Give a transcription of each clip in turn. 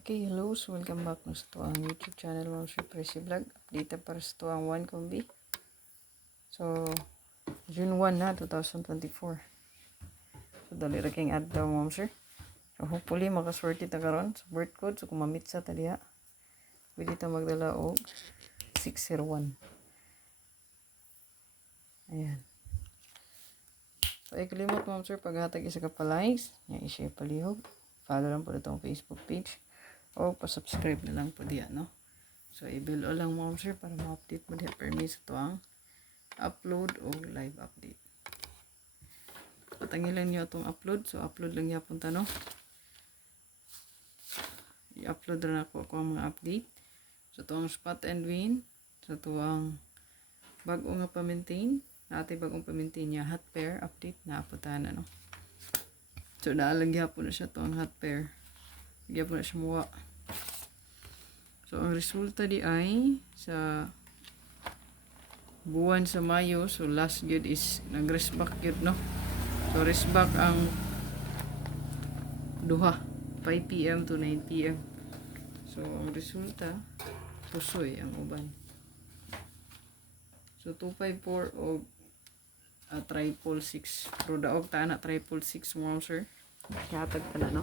Okay, hello. So, welcome back na sa tuwang YouTube channel mo, si Pressy Vlog. Update para sa tuwang 1 kumbi. So, June 1 na, 2024. So, dali ra king adlaw mo, sir. So, hopefully, makaswerte ta karon sa birth code. So, kung mamit sa taliha, pwede ta magdala og 601. Ayan. So, ikalimot mo, sir, paghatag isa ka pa likes, yan, i-share palihog. Follow lang po itong Facebook page. O pa-subscribe na lang po diyan, no? So, i-below lang mo, sir, para ma-update mo diyan permi sa ito ang upload o live update. Patangilan nyo itong upload. So, upload lang niya punta, no? I-upload rin ako ang mga update. So, ito ang spot and win. So, ito ang bago nga pa-maintain. Ate bagong pa-maintain niya. Hot pair update na aputan, no? So, naalagyan po na siya ito ang hot pair. Lagyan po na siya muwa. So, ang resulta di ay sa buwan sa Mayo. So, last good is nag-rest back yun, no? So, rest back ang duha. 5 p.m. to 9 p.m. So, ang resulta, pusoy ang uban. So, 254 o triple 6. Pero daog ta na triple 6 mo, sir. Katag ka na, no?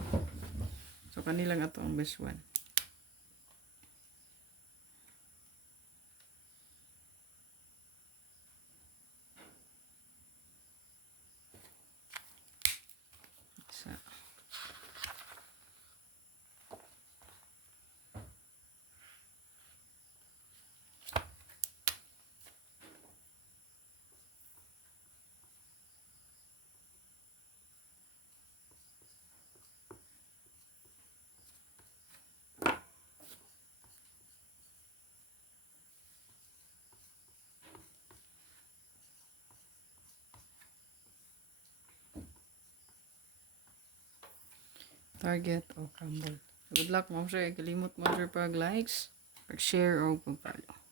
So, kanilang ato ang best one. Sa target o crumble. So, good luck, ma'am sir. Kalimot mo, sir, pag likes, pag share o pag follow.